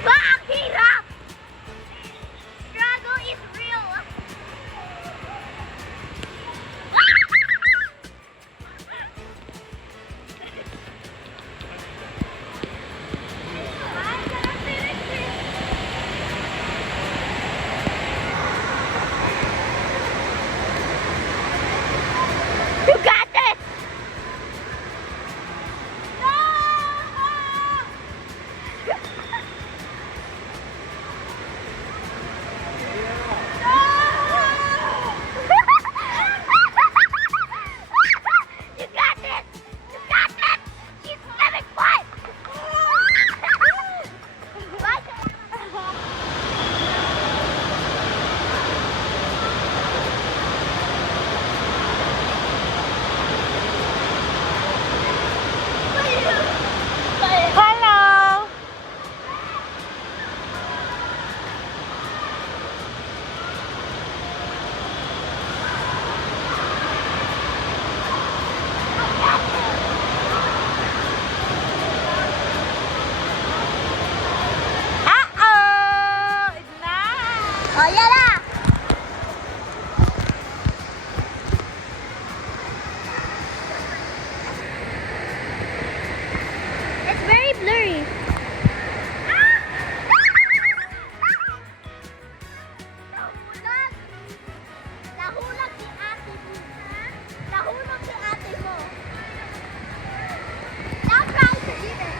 Diba ang hirap? Struggle is real. You got this! No! You got this! You got this! She's swimming fine! Hello! Uh-oh! It's nice! Oh, yan na! It's very blurry. Nahulog! Nahulog si ate mo. Nahulog si ate mo. Now try to get it.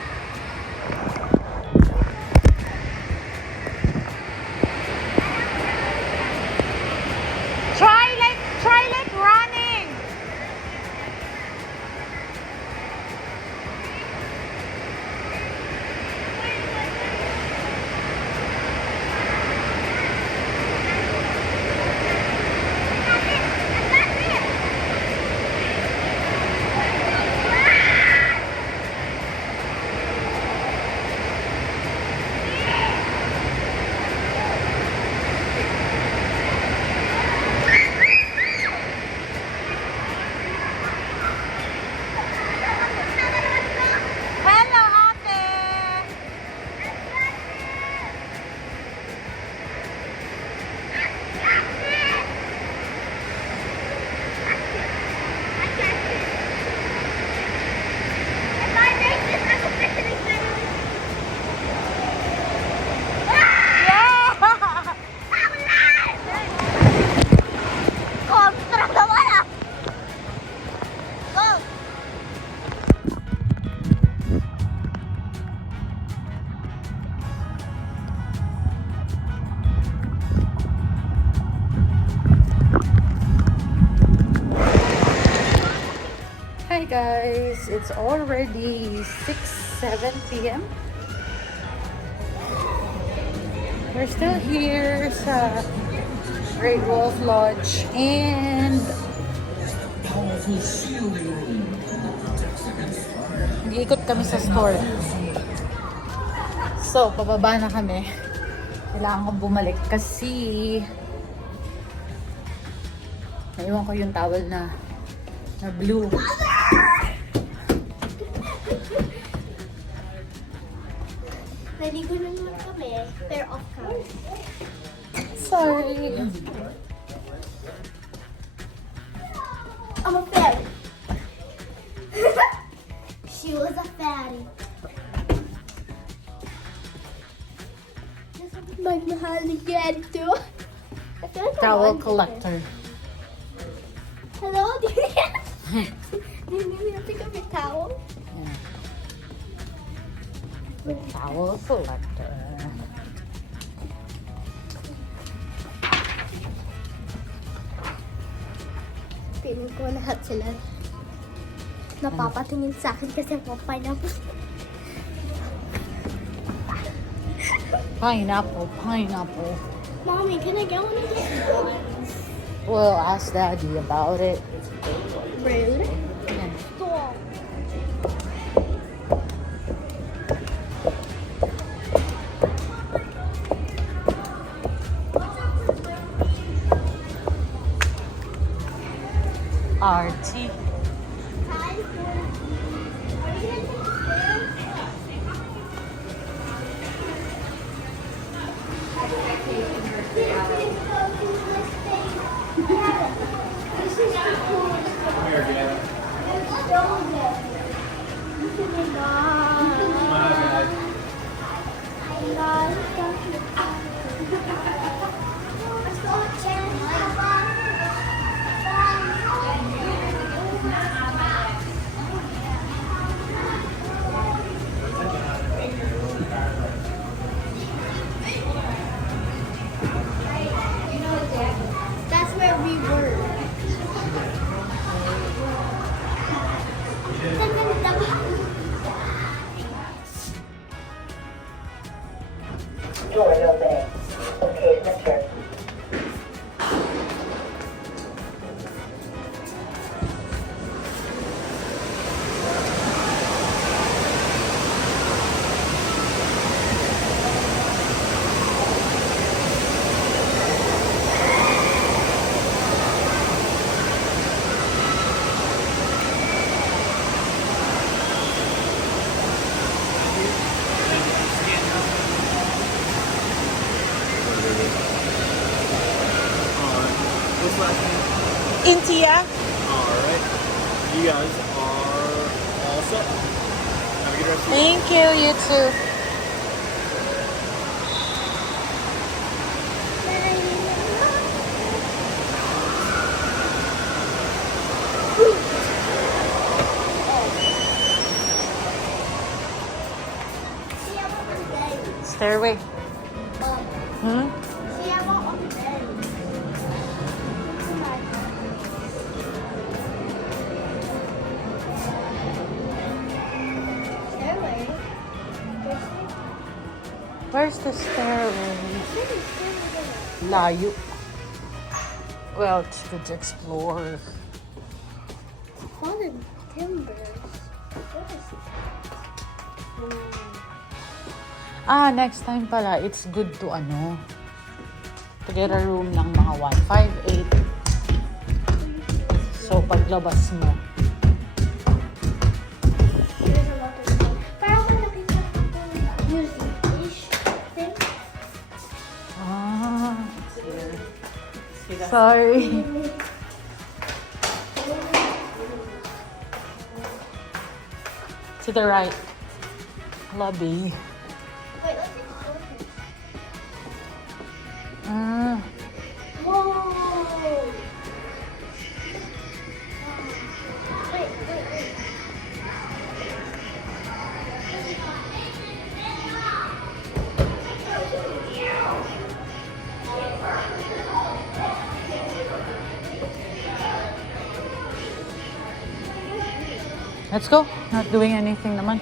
Try like running. Hello, ate. If I make this, I'm officially finished. Yeah! I'm alive! Go, sarap na wala. Go! Hi guys, it's already 6-7 p.m. We're still here sa Great Wolf Lodge and nag-iikot kami sa store. So, pababa na kami. Kailangan kong bumalik kasi naiwan ko yung towel na blue. Naligo na naman kami. Pair of cars. Sorry. I'm a fairy. She was a fairy. Magmahal ni Gary too. I feel like Towel collector. Hello, do you pick up your towel? Yeah. Towel collector. Piling ko lahat sila napapatingin sa akin kasi ako pineapple. Pineapple. Mommy, can I get one of those? We'll ask Daddy about it. Rude. Yeah. Stop. RT. Intia. Alright. You guys are all set. Have a good rest of your day. Thank you. You too. Stairway. Hmm? Where's the stairway? Layo. Well, it's good to explore. All the timbers. What is Next time pala, it's good to to get a room ng mga 158. So, paglabas mo. There's a lot of stuff. Parang nakita ko music-ish thing. Sorry. To the right. Lobby. Wait, let's take a look. Whoa! Wait. Let's go. Not doing anything naman.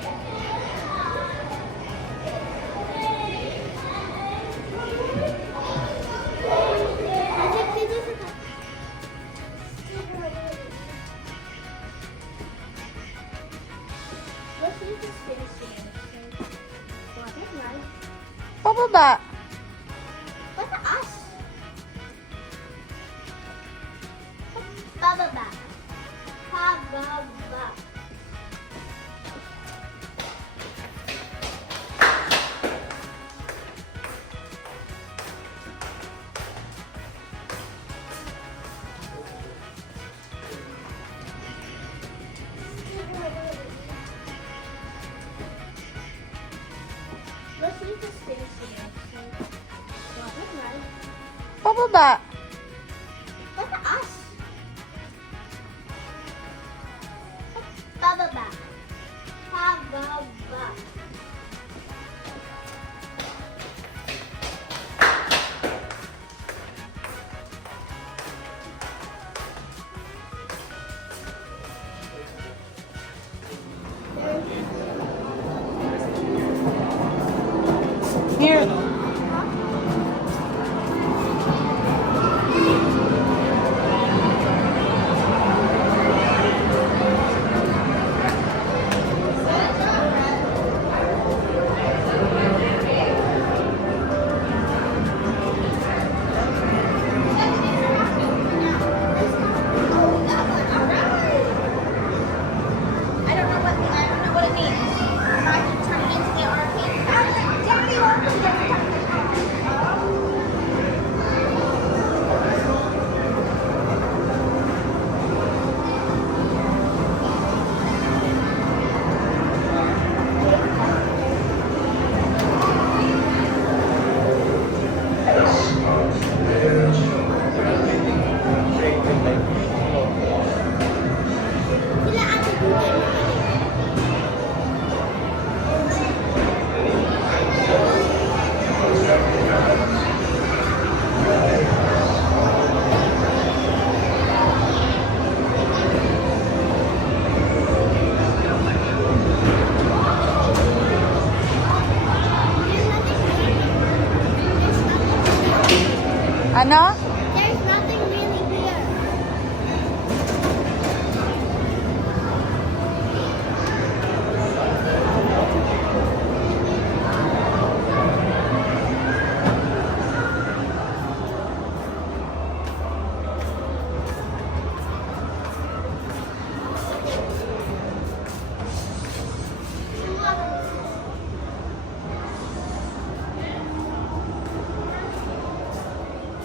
Let's use the stairs here. Pababa. Pataas. Pababa. Pababa. Let's use the stairs here. Pababa. Pataas. Pababa. Pababa. Here. I don't know what it means. I can turn it into the Ano? There's nothing really there.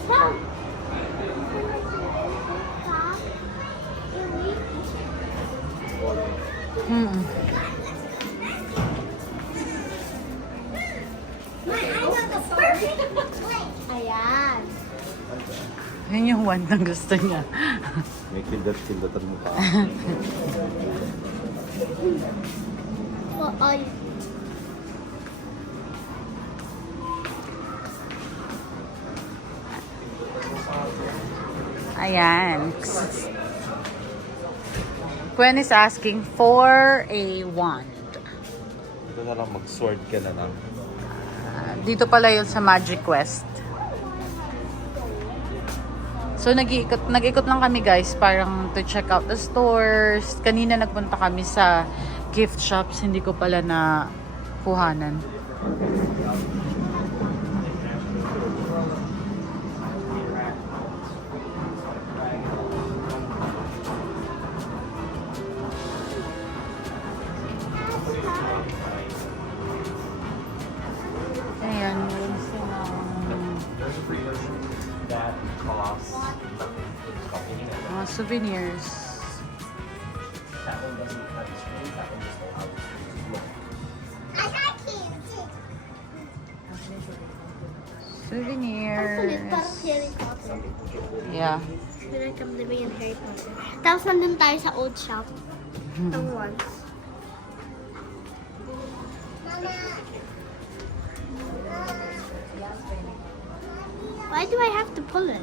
Huh? Ayan. Yun yung one na gusto niya. May kindat-kindatan mo pa. Ay. Ayan. Gwen is asking for a wand. Ito na lang, mag-sword ka na lang. Dito pala yun sa Magic Quest. So, nag-ikot lang kami guys, parang to check out the stores. Kanina nagpunta kami sa gift shops, hindi ko pala na kuhanan. Ayan, meron silang There's a free version that costs mga souvenirs. That one doesn't have the screen, that one just will have the screen. Souvenirs. Parang Harry Potter. Yeah. Feel like I'm living in Harry Potter. Tapos nandun tayo sa old shop. Ng once. Why do I have to pull it?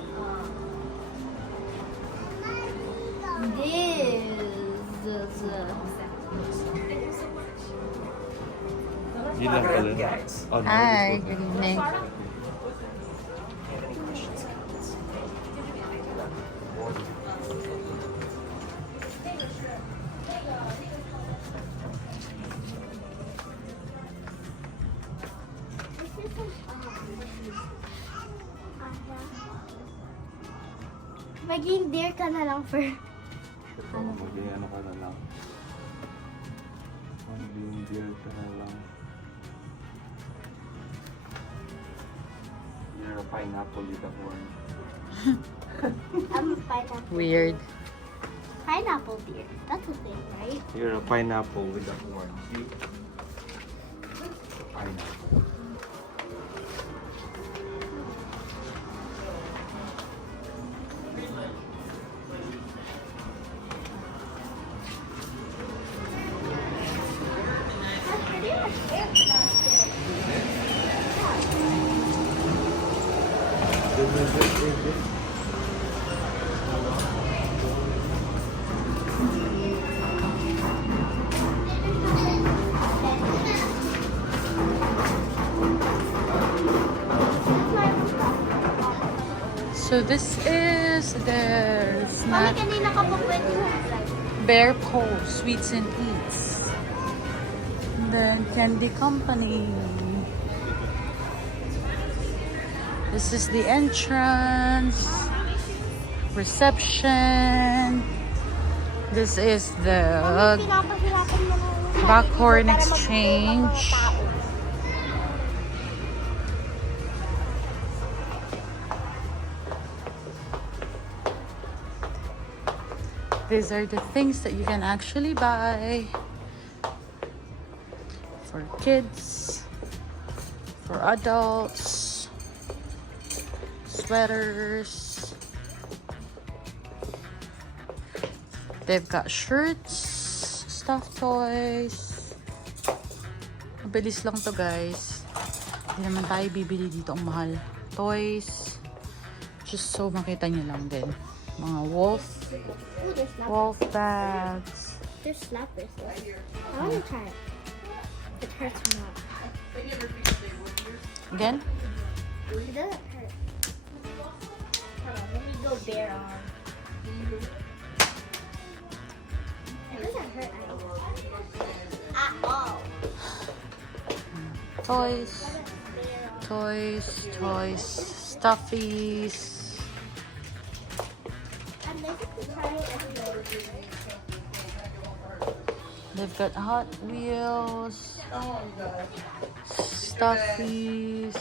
This. Yun lang pala. Oh, no, Hi, this good one. evening. Maging dear ka na lang for... Ano ka na lang. Maging dear ka na lang. You're a pineapple with a horn. I'm a pineapple. Weird. Pineapple deer. That's a thing, right? You're a pineapple with a horn. See? Pineapple. So this is the Mami, snack kanina ka pa pwede mo. Bear Co. Sweets and Eats. And then Candy Company. This is the entrance. Reception. This is the Pinapahirapan mo na. Backhorn Exchange. These are the things that you can actually buy for kids, for adults, sweaters. They've got shirts, stuffed toys. Mabilis lang to guys. Hindi naman tayo bibili dito ang mahal. Toys. Just so makita nyo lang din. Mga wolf Ooh, there's slappers. Wolf bags. There's slappers. I want to try it. It hurts or not. Again? It doesn't hurt. Hold on, let me go bare arm. It doesn't hurt at all. Toys. Toys. Stuffies. I'm basically trying everything. They've got Hot Wheels. Stuffies.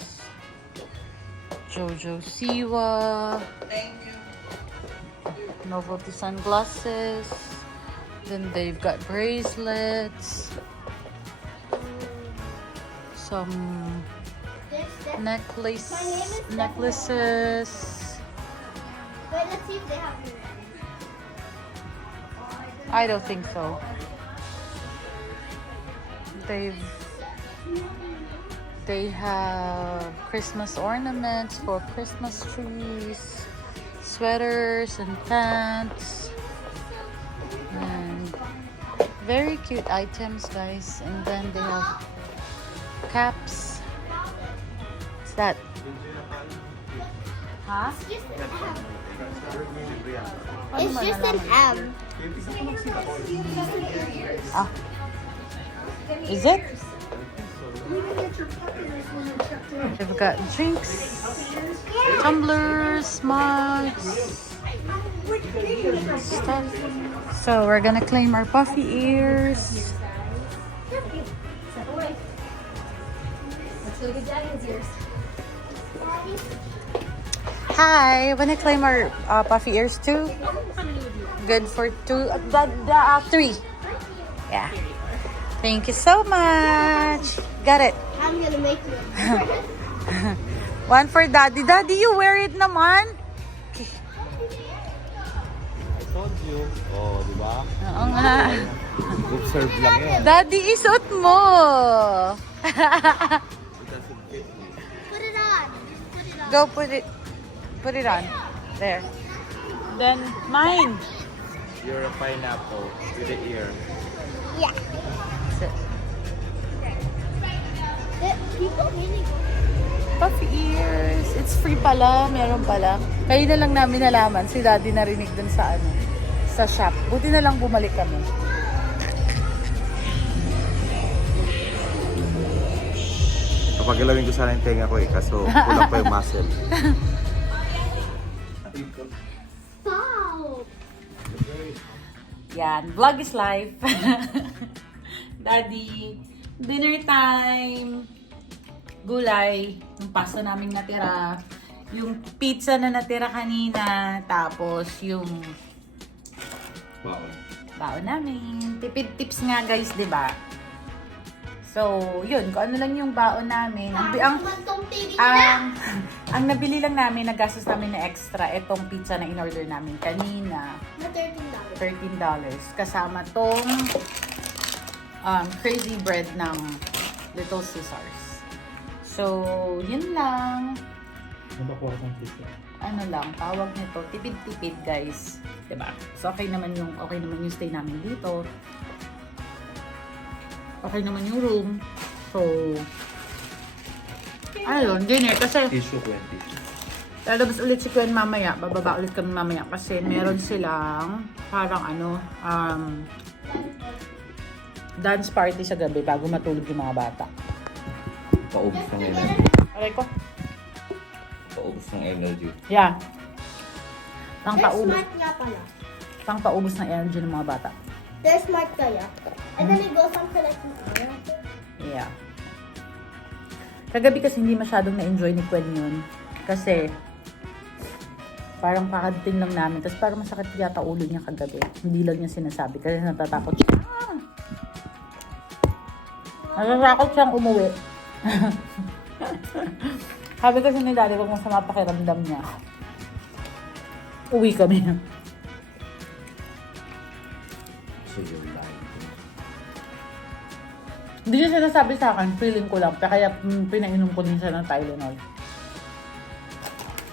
Jojo Siwa. Novelty sunglasses. Then they've got bracelets. Some necklaces. Wait, let's see if they have new. I don't think so. They have Christmas ornaments for Christmas trees, sweaters and pants, and very cute items, guys. And then they have caps. What's that? Huh? It's just an M. Ah. Is it? They've got drinks, tumblers, mugs, stuff. So we're gonna claim our puffy ears. Hi, wanna claim our puffy ears too? Good for two, three. Yeah. Thank you so much. Got it. I'm gonna make you. One for Daddy. Daddy, you wear it naman. I told you. Oh, di ba? Oo nga. Observe lang yan. Daddy, isuot mo. Put it on. Just put it on. Go put it on. There. Then mine. You're a pineapple with the ear. Yeah. People really go. Puffy ears. It's free pala. Meron pala. Kayo na lang namin nalaman. Si Daddy narinig dun sa sa shop. Buti na lang bumalik kami. Papagalawin ko sana yung tenga ko eh, kaso kulang pa yung muscle. Stop. Yan. Vlog is life. Daddy, dinner time. Gulay. Yung pasta naming natira. Yung pizza na natira kanina. Tapos yung baon namin. Tipid tips nga guys, di ba? So, yun. Kung ano lang yung baon namin. Ang nabili lang namin, nagastos namin na extra, itong pizza na in-order namin kanina. Na $13. $13. Kasama tong crazy bread ng Little Caesars. So, yun lang. Ano lang, tawag nito, tipid-tipid guys. Diba? So, okay naman yung stay namin dito. Okay naman yung room. So, ayun, dinner. Kasi, Tissue. lalabas ulit si Gwen mamaya. Bababa ulit kami mamaya. Kasi meron silang parang dance party sa gabi bago matulog yung mga bata. Paubos ng energy. Aray ko. Paubos ng energy. Yeah. They're smart nga pala. Pang paubos ng energy ng mga bata. They're smart kaya. And then it goes on for like an hour. Yeah. Kagabi kasi hindi masyadong na-enjoy ni Gwen yun. Kasi, parang kakadating lang namin. Tapos parang masakit yata ulo niya kagabi. Hindi lang niya sinasabi kasi natatakot siya. Natatakot siyang umuwi. Sabi kasi ni Daddy, wag masama pakiramdam niya. Uwi kami. So you're lying. Hindi niya sinasabi sa akin, feeling ko lang. Kaya pinainom ko din siya ng Tylenol.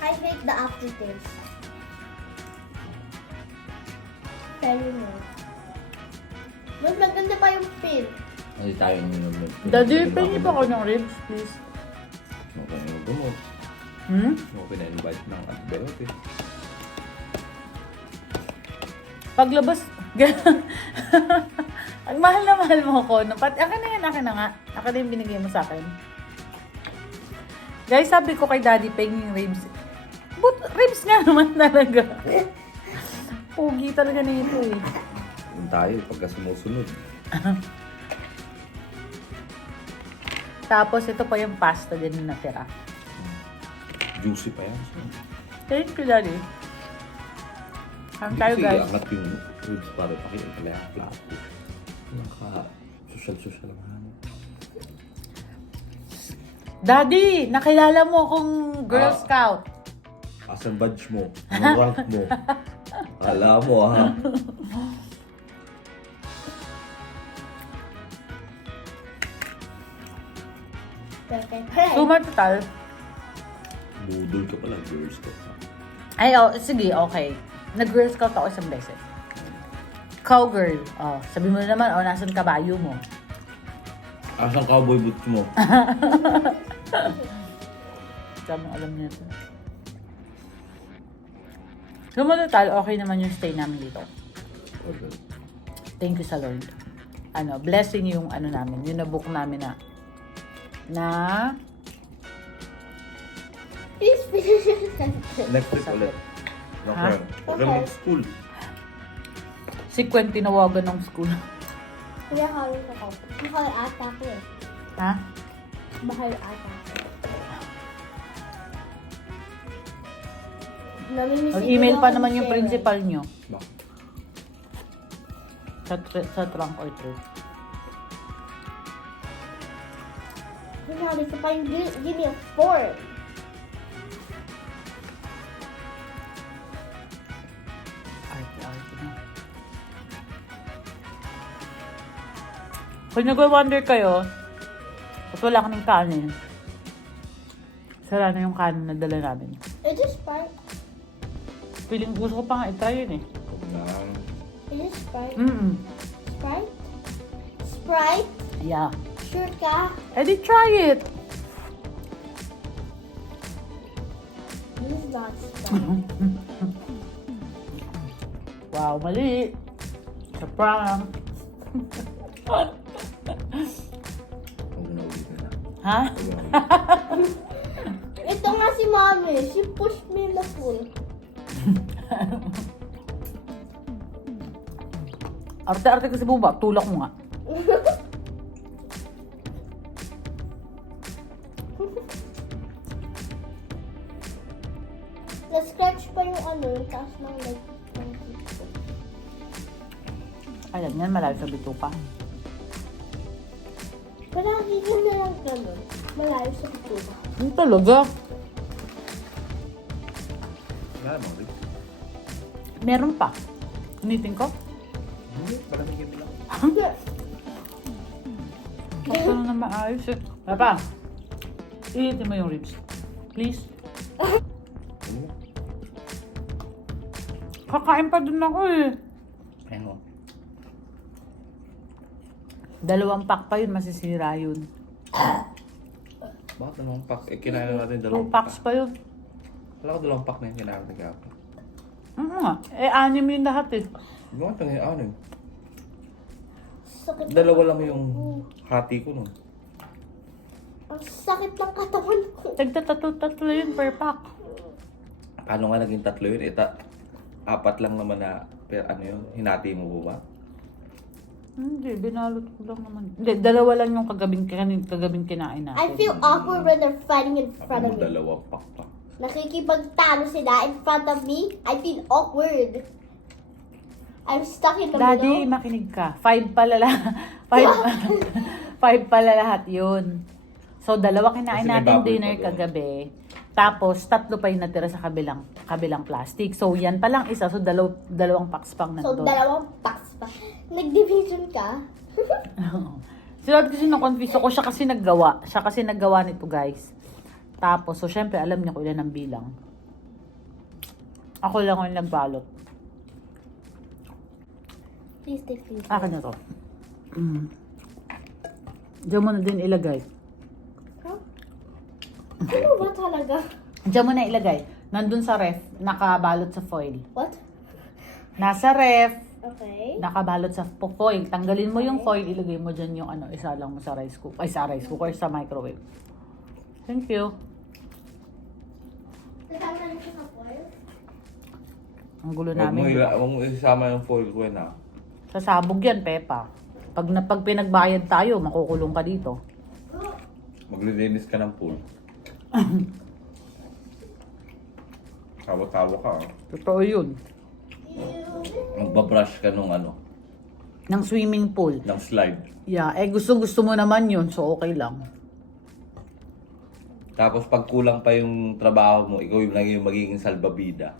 I hate the aftertaste. Very nice. Mas maganda pa yung pill. Hindi tayo minumit. Daddy, pengi pa ako ng ribs, please. Okay na yung gumot. Okay na invite ng antibiotic. Paglabas, ang mahal na mahal mo ko. Akin na yan, akin na nga. Akin na yung binigay mo sa akin. Guys, sabi ko kay Daddy, penging ribs. But ribs nga naman talaga. Pugi talaga na ito eh. Yun tayo pagka sumusunod. Tapos ito pa yung pasta din na natira. Juicy pa yan. Thank you, Daddy. Kain tayo, guys. Angat yung ribs para pakita pala yung plato. Naka-social naman. Daddy, nakilala mo akong Girl Scout. Asan badge mo? Anong rank mo? Kala mo ha? Perfect. Suma total. Budol ka pala, girls ko. Ay, oh, sige, okay. Nag-Girl Scout ako isang beses. Cowgirl. Oh, sabi mo na naman, oh, nasan kabayo mo? Asan cowboy boots mo? Sabi mo, alam niya ito. Suma total, okay naman yung stay namin dito. Okay. Thank you sa Lord. Ano, blessing yung ano namin, yung nabook namin na Please finish your sentence. Next week ulit. Ha? Okay. Okay mag-school. si Gwen tinawagan ng school. Kuya, kawin ako. Mahal ata ko eh. Ha? Mahal ata ko. Namimiss Mag-email ko pa ako naman ni yung Sharon. principal nyo. Bakit? Sa trunk or treat. Sabi sa pa give me a fork. Arte na. Kung nag-wonder kayo, at wala kaming kanin, sara na yung kanin na dala namin. Is this Sprite? Piling gusto ko pa nga i-try yun eh. Nang Is this Sprite? Sprite? Sprite? Yeah. Sure ka? Eh di try it! This is not Sprite. Wow, mali! Sa prank! huwag na ulit na. Ha? Huwag na ulit. Ito nga si Mami. She pushed me in the pool. Arte-arte kasi bumba, tulak mo nga. Na-scratch pa yung ano, yung taas ng leg. ng feet ko. Alam yan, malayo sa bituka. Palagi ka na lang ganun. Malayo sa bituka. Ano talaga? Wala naman ulit. Meron pa. Unitin ko? Hindi, palamigin mo lang. Basta na maayos eh. Papa, initin mo yung ribs. Please. Ano? Kakain pa dun ako eh. Ayan o. 2 pack pa yun, masisira yun. Bakit dalawang pack? Eh, kinain na natin 2 dalawang packs pa yun. Wala ko dalawang pack na yung kinain natin kahapon. Nga. Eh, 6 yun lahat eh. Gawin ito ngayon, ano yun? Sakit. Dalawa lang yung hati ko nun. Ang sakit ng katawan ko. Tagta-tatlo yun per pack. Paano nga naging 3 yun? 4 lang naman na, pero ano yun? Hinati mo po ba? Hindi, binalot ko lang naman. Hindi, 2 lang yung kagabing kinain natin. I feel awkward when they're fighting in front Ako of me. dalawang pack pa. Nakikipagtalo sila in front of me. I feel awkward. I'm stuck in the Daddy, middle. makinig ka. 5 pala lahat. 5 pala lahat yun. So, 2 kinain Kasi may natin baboy dinner pa doon. kagabi. Tapos, 3 pa yung natira sa kabilang plastic. So, yan pa lang isa. So, 2 packs pang So, nandun. 2 packs pa. Nag-division ka? Si Lord kasi na-confuse ako. Siya kasi naggawa nito, guys. Tapos, so, syempre, alam niya kung ilan ang bilang. Ako lang yung nagbalot. Please take these. Akin na to. Diyan mo na din ilagay. Huh? Ano ba talaga? Diyan mo na ilagay. Nandun sa ref, nakabalot sa foil. What? Nasa ref, Okay. nakabalot sa foil. Tanggalin mo yung foil, ilagay mo dyan yung ano, isa lang mo sa rice cooker. Ay, sa rice cooker, sa microwave. Thank you. Kasama na siya sa foil? Ang gulo Huwag mo, namin. huwag mo isama yung foil ko yun ha. Sasabog yan, Pepa. Pag pinagbayad tayo, makukulong ka dito. Maglilinis ka ng pool. Tawa-tawa ka ha. Totoo yun. Magbabrush ka nung ano, Ng swimming pool. ng slide. Yeah, eh gusto mo naman yun, so okay lang. Tapos pag kulang pa yung trabaho mo, ikaw yung lang yung magiging salbabida.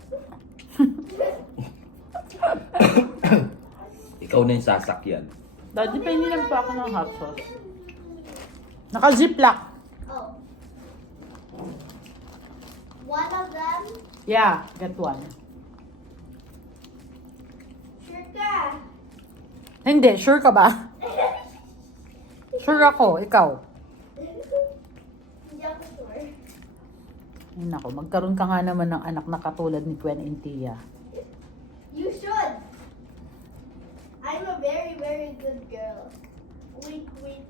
Ikaw na yung sasakyan. Daddy, pahingi lang pa ako ng hot sauce. Naka-ziplock. Oh. One of them? Yeah, get one. Sure ka? Hindi, sure ka ba? Sure ako, ikaw. Hindi ako sure. Ay nako, magkaroon ka nga naman ng anak na katulad ni Gwen and Tia. You should. I'm a very, very good girl. Wink, wink.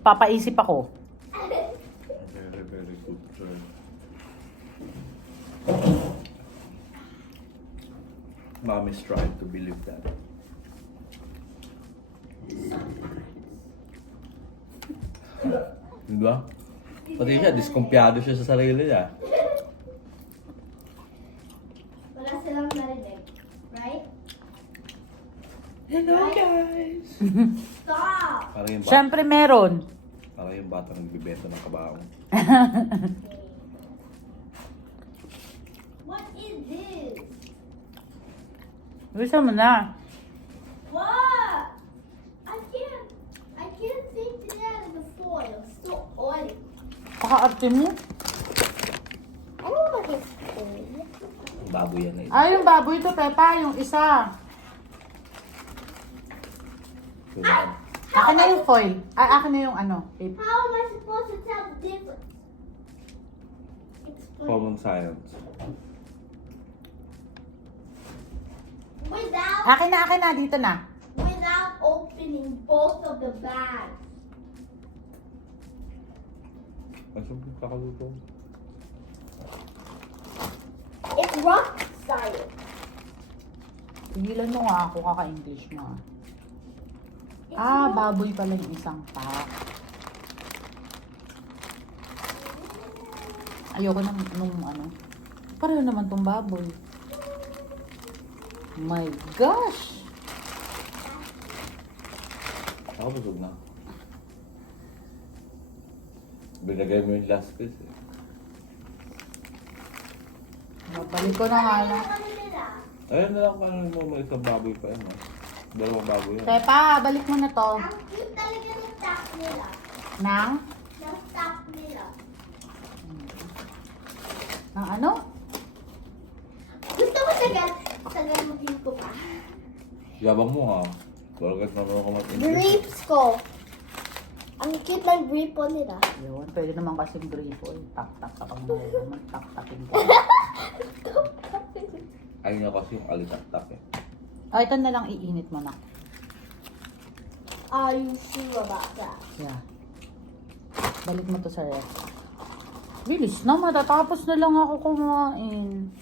Papaisip ako. Very, very good girl. Mommy's trying to believe that. Diba? Pati siya, diskumpiyado siya sa sarili niya. Wala silang narinig. Right? Hello guys! Stop! Parang yung, Siyempre meron. parang yung bata nagbibenta ng kabaong. What is this? Bisa mo na. What? I can't take it out of the foil. It's so oily. Paka-arte mo. I don't want to spoon. Ang baboy yan na ito. Ay, yung baboy ito, Pepa. Yung isa. Tulad. Akin na yung foil. Ay, akin na yung ano. Tape. How am I supposed to tell the difference? Explain. Common science. Without Akin na. Dito na. opening both of the bags. Kasi kakaluto. It's rocket science. Tigilan mo nga ako, kaka-English mo. Ah, baboy pala yung isang pack. Ayoko nung ano. Pareho naman tong baboy. My gosh! Ako busog na. Binagay mo yung last piece eh. Babalik ko na nga lang. Ayun na lang paano mo may isang baboy pa yun. Dalawang baboy yan. Pepa, balik mo na to. Ang cute talaga ng stock nila. Nang? Ng stock nila. Nang ano? Gusto mo tagalutin ko pa? Yabang mo ha. Balagat na naman ako mag-English. Grapes ko. Ang cute ng grape po nila. Yun, pwede naman kasi gripo eh. Tak-tak kapag naman tak-takin ko. Ayun na kasi yung alitak-tak eh. Oh, ito na lang iinit mo na. Are you sure about that? Yeah. Balik mo to sa ref. Bilis na, matatapos na lang ako kumain.